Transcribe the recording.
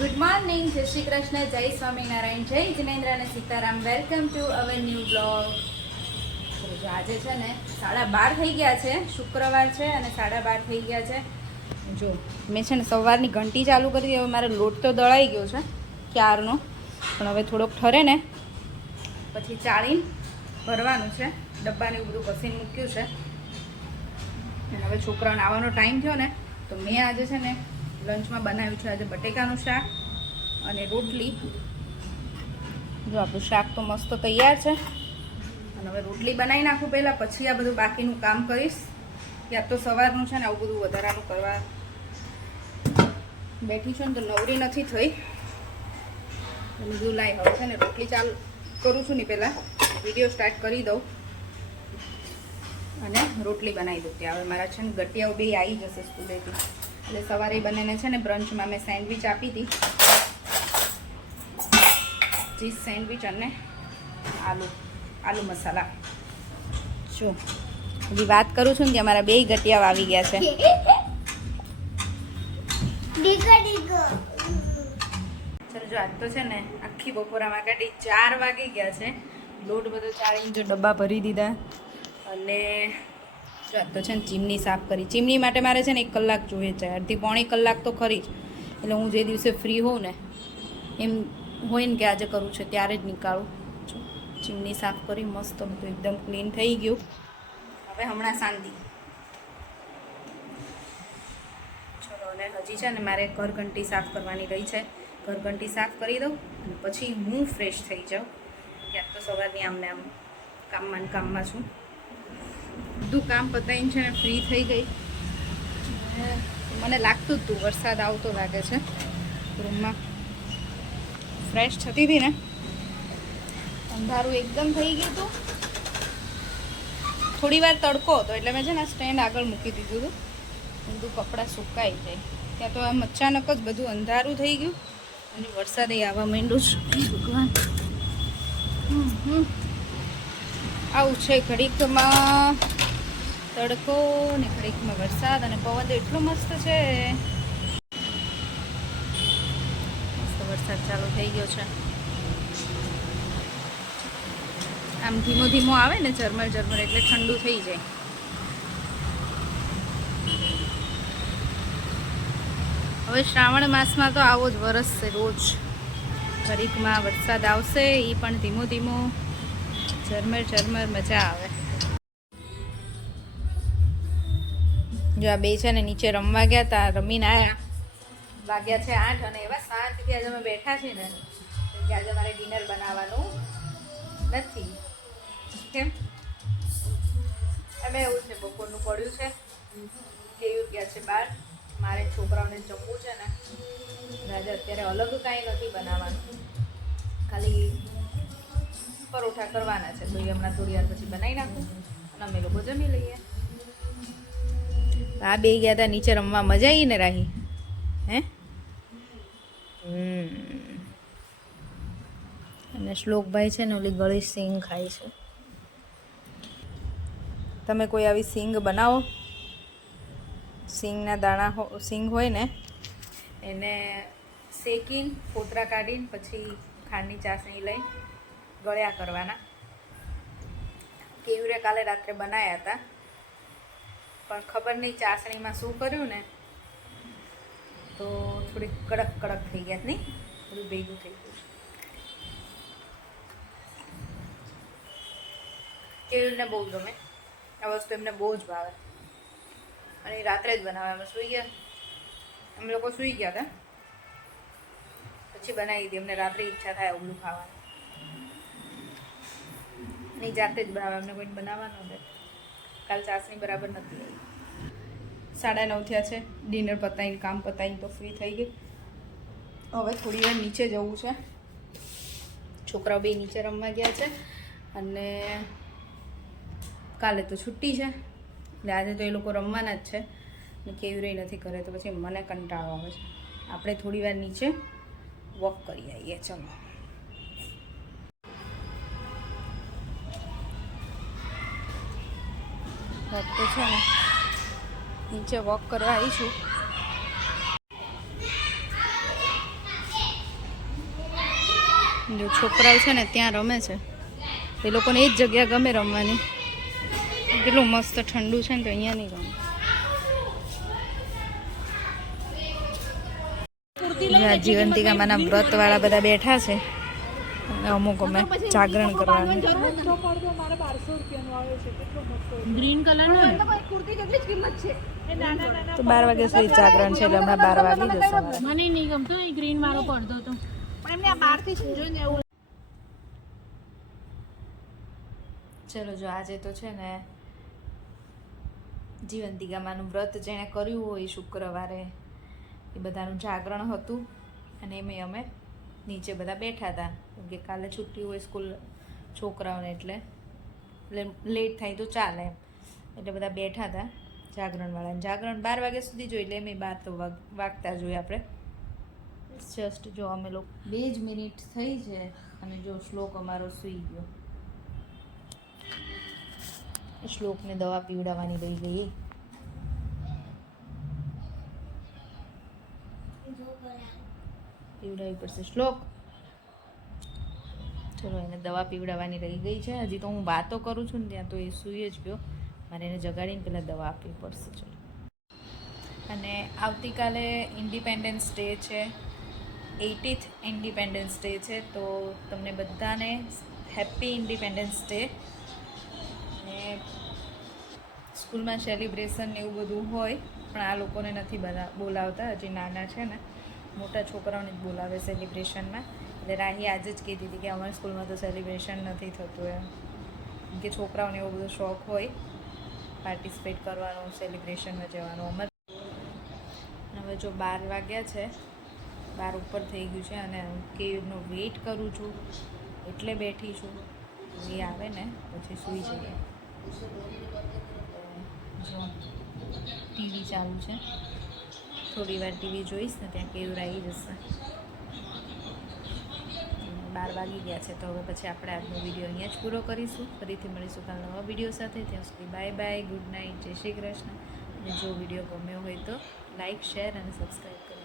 Good morning, જય શ્રી કૃષ્ણ, જય સ્વામિનારાયણ, જય જિનેન્દ્ર અને Sitaram. Welcome to our new blog. આજે છે ને 12:30 થઈ ગયા છે, શુક્રવાર છે અને 12:30 થઈ ગયા છે. જો મેં છે ને સવારની ઘંટી ચાલુ કરી દીધી. હવે મારો લોટ તો દળાઈ ગયો છે ક્યારનો, પણ હવે થોડોક ઠરે ને પછી ચાળીને ભરવાનું છે. ડબ્બાને એવું બધું ઘસીને મૂક્યું છે. અને હવે છોકરાઓને આવવાનો ટાઈમ થયો ને તો મેં આજે છે ને લંચમાં બનાવ્યું છે આજે બટેકાનું શાક અને રોટલી. જો આપણું શાક તો મસ્ત તૈયાર છે અને હવે રોટલી બનાવી નાખું પહેલાં, પછી આ બધું બાકીનું કામ કરીશ. યા તો સવારનું છે ને આવું બધું વધારાનું કરવા બેઠી છું ને તો નવરી નથી થઈ. બધું લાઈ હવે છે ને રોટલી ચાલુ કરું છું ને પહેલાં વિડીયો સ્ટાર્ટ કરી દઉં અને રોટલી બનાવી દઉં. ત્યાં હવે મારા છે ને ગટિયાઓ બે આવી જશે સ્કૂલેથી, એટલે સવારે બંનેને છે ને બ્રંચમાં મેં સેન્ડવિચ આપી હતી, ચીઝ સેન્ડવિચ અને આલુ મસાલા. જો હજી વાત કરું છું ને ત્યાં મારા બે ગટિયાઓ આવી ગયા છે. ચલો જો આજ તો છે ને આખી બપોરામાં કાઢી 4 વાગી ગયા છે. લોટ બધો ચાળીને જો ડબ્બા ભરી દીધા અને તો છે ને ચીમની સાફ કરી. ચીમની માટે મારે છે ને 1 કલાક જોઈએ છે, અડધી પોણી કલાક તો ખરી જ. એટલે હું જે દિવસે ફ્રી હોઉં ને એમ હોય ને કે આજે કરવું છે ત્યારે જ નીકાળું. ચીમની સાફ કરી મસ્ત બધું એકદમ ક્લીન થઈ ગયું. હવે હમણાં શાંતિ. ચલો અને હજી છે ને મારે ઘરઘંટી સાફ કરવાની રહી છે. ઘરઘંટી સાફ કરી દઉં અને પછી હું ફ્રેશ થઈ જાઉં. ક્યાંક તો સવારની આમને આમ કામમાં છું. બધું કામ પતાવીને છે ને ફ્રી થઈ ગઈ. મને લાગતું જ હતું વરસાદ આવતો લાગે છે. રૂમમાં ફ્રેશ થતી હતી ને અંધારું એકદમ થઈ ગયું હતું. થોડી વાર તડકો હતો એટલે મેં છે ને સ્ટેન્ડ આગળ મૂકી દીધું હતું, બધું કપડાં સુકાઈ જાય. ત્યાં તો આમ અચાનક જ બધું અંધારું થઈ ગયું અને વરસાદે આવવા માંડ્યું છે. ભગવાન આવું છે ઘડીકમાં તડકો ને ઘડીકમાં વરસાદ, અને પવન તો એટલો મસ્ત છે. મસ્ત વરસાદ ચાલુ થઈ ગયો છે. આમ ધીમો ધીમો આવે ને ઝરમર ઝરમર એટલે ઠંડુ થઈ જાય. હવે શ્રાવણ માસમાં તો આવો જ વરસશે રોજ. ઘડીકમાં વરસાદ આવશે, એ પણ ધીમો ધીમો ઝરમર ઝરમર, મજા આવે. જો આ બે છે ને નીચે રમવા ગયા હતા, રમીને આવ્યા. વાગ્યા છે 8 અને એવા શાંતિથી આજે અમે બેઠા છીએ ને કે આજે મારે ડિનર બનાવવાનું નથી. કેમ અમે એવું છે બપોરનું પડ્યું છે, કેવું ગયા છે બહાર. મારે છોકરાઓને જમવું છે ને આજે અત્યારે અલગ કાંઈ નથી બનાવવાનું, ખાલી પરોઠા કરવાના છે. તો એ હમણાં થોડી વાર પછી બનાવી નાખું અને અમે લોકો જમી લઈએ. આ બે ગયા હતા નીચે રમવા, મજા આવી ને રાહી? હે અને શ્લોકભાઈ છે ને ઓલી ગળી સિંગ ખાય છે. તમે કોઈ આવી સિંગ બનાવો? સિંગના દાણા સિંગ હોય ને એને શેકીને ફોતરા કાઢીને પછી ખાંડની ચાસણી લઈ ગળ્યા કરવાના. કેવી રીતે કાલે રાત્રે બનાવ્યા હતા, પણ ખબર નહીં ચાસણીમાં શું કર્યું ને તો થોડી કડક કડક થઈ ગયા. નહીં બધું ભેગું થઈ ગયું. કેવીને બહુ ગમે આ વસ્તુ, એમને બહુ જ ભાવે અને રાત્રે જ બનાવે. અમે સૂઈ ગયા, અમે લોકો સૂઈ ગયા હતા પછી બનાવી દીધી. અમને રાત્રે ઈચ્છા થાય ઓલું ખાવાનું, નહીં જાતે જ બનાવે. અમને કોઈને બનાવવાનું નથી. કાલ ચાસણી બરાબર નથી આવી. 9:30 થયા છે. ડિનર પતાવીને કામ પતાવીને તો ફ્રી થઈ ગઈ. હવે થોડી વાર નીચે જવું છે. છોકરાઓ બે નીચે રમવા ગયા છે અને કાલે તો છુટ્ટી છે એટલે આજે તો એ લોકો રમવાના જ છે. ને કેવી રહી નથી કરે તો પછી મને કંટાળો આવે છે. આપણે થોડી વાર નીચે વોક કરી આવીએ. ચલો તો છે ને નીચે વોક કરવા આવી છું. જો છોકરાઓ છે ને ત્યાં રમે છે, એ લોકોને એ જ જગ્યા ગમે રમવાની. કેટલું મસ્ત ઠંડુ છે ને તો અહીંયા નહીં રમે. જીવંતિકામાંના વ્રતવાળા બધા બેઠા છે, અમુક અમે જાગરણ કરવાનું. ગ્રીન કલર તો 12 વાગ્યા સુધી જાગરણ છે એટલે હમણાં 12 વાગી જશે. મને નહીં ગમતો એ ગ્રીન વાળો પડતો તો, પણ એમને આ બહારથી જોઈને એવું. ચલો જો આજે તો છે ને જીવંતિકામાંનું વ્રત જેણે કર્યું હોય શુક્રવારે એ બધાનું જાગરણ હતું, અને એમાં અમે નીચે બધા બેઠા હતા કેમ કે કાલે છુટ્ટી હોય સ્કૂલ છોકરાઓને, એટલે લેટ થાય તો ચાલે એમ, એટલે બધા બેઠા હતા જાગરણવાળા. જાગરણ 12 વાગ્યા સુધી જોઈએ એટલે એમ 12 તો વાગતા જોઈએ આપણે. જસ્ટ જો અમે લોકો 2 જ મિનિટ થઈ છે અને જો શ્લોક અમારો સૂઈ ગયો. શ્લોકને દવા પીવડાવવાની રહી ગઈ. પીવડાવવી પડશે શ્લોક. ચલો એને દવા પીવડાવવાની રહી ગઈ છે. હજી તો હું વાતો કરું છું ને ત્યાં તો એ સૂઈ જ ગયો. મારે એને જગાડીને પહેલાં દવા આપવી પડશે. ચલો. અને આવતીકાલે ઇન્ડિપેન્ડન્સ ડે છે, 80th ઇન્ડિપેન્ડન્સ ડે છે, તો તમને બધાને હેપી ઇન્ડિપેન્ડન્સ ડે. ને સ્કૂલમાં સેલિબ્રેશન ને એવું બધું હોય પણ આ લોકોને નથી બોલાવતા, હજી નાના છે ને, મોટા છોકરાઓને જ બોલાવે સેલિબ્રેશનમાં. એટલે રાહી આજે જ કહેતી હતી કે અમારી સ્કૂલમાં તો સેલિબ્રેશન નથી થતું એમ, કે છોકરાઓને એવો બધો શોખ હોય પાર્ટિસિપેટ કરવાનો, સેલિબ્રેશનમાં જવાનો. હવે જો 12 વાગ્યા છે, 12 ઉપર થઈ ગયું છે અને કેવનો વેઇટ કરું છું એટલે બેઠી છું. એ આવે ને પછી સૂઈ જઈએ. જો ટીવી ચાલુ છે, થોડી વાર ટીવી જોઈશ ને ત્યાં કેવું આવી જશે. 12 વાગી ગયા છે તો હવે પછી આપણે આજનો વિડીયો અહીંયા જ પૂરો કરીશું. ફરીથી મળીશું કાલ નવા વિડીયો સાથે. ત્યાં સુધી બાય બાય, ગુડ નાઇટ, જય શ્રી કૃષ્ણ. અને જો વિડીયો ગમ્યો હોય તો લાઇક, શેર અને સબસ્ક્રાઈબ કરો.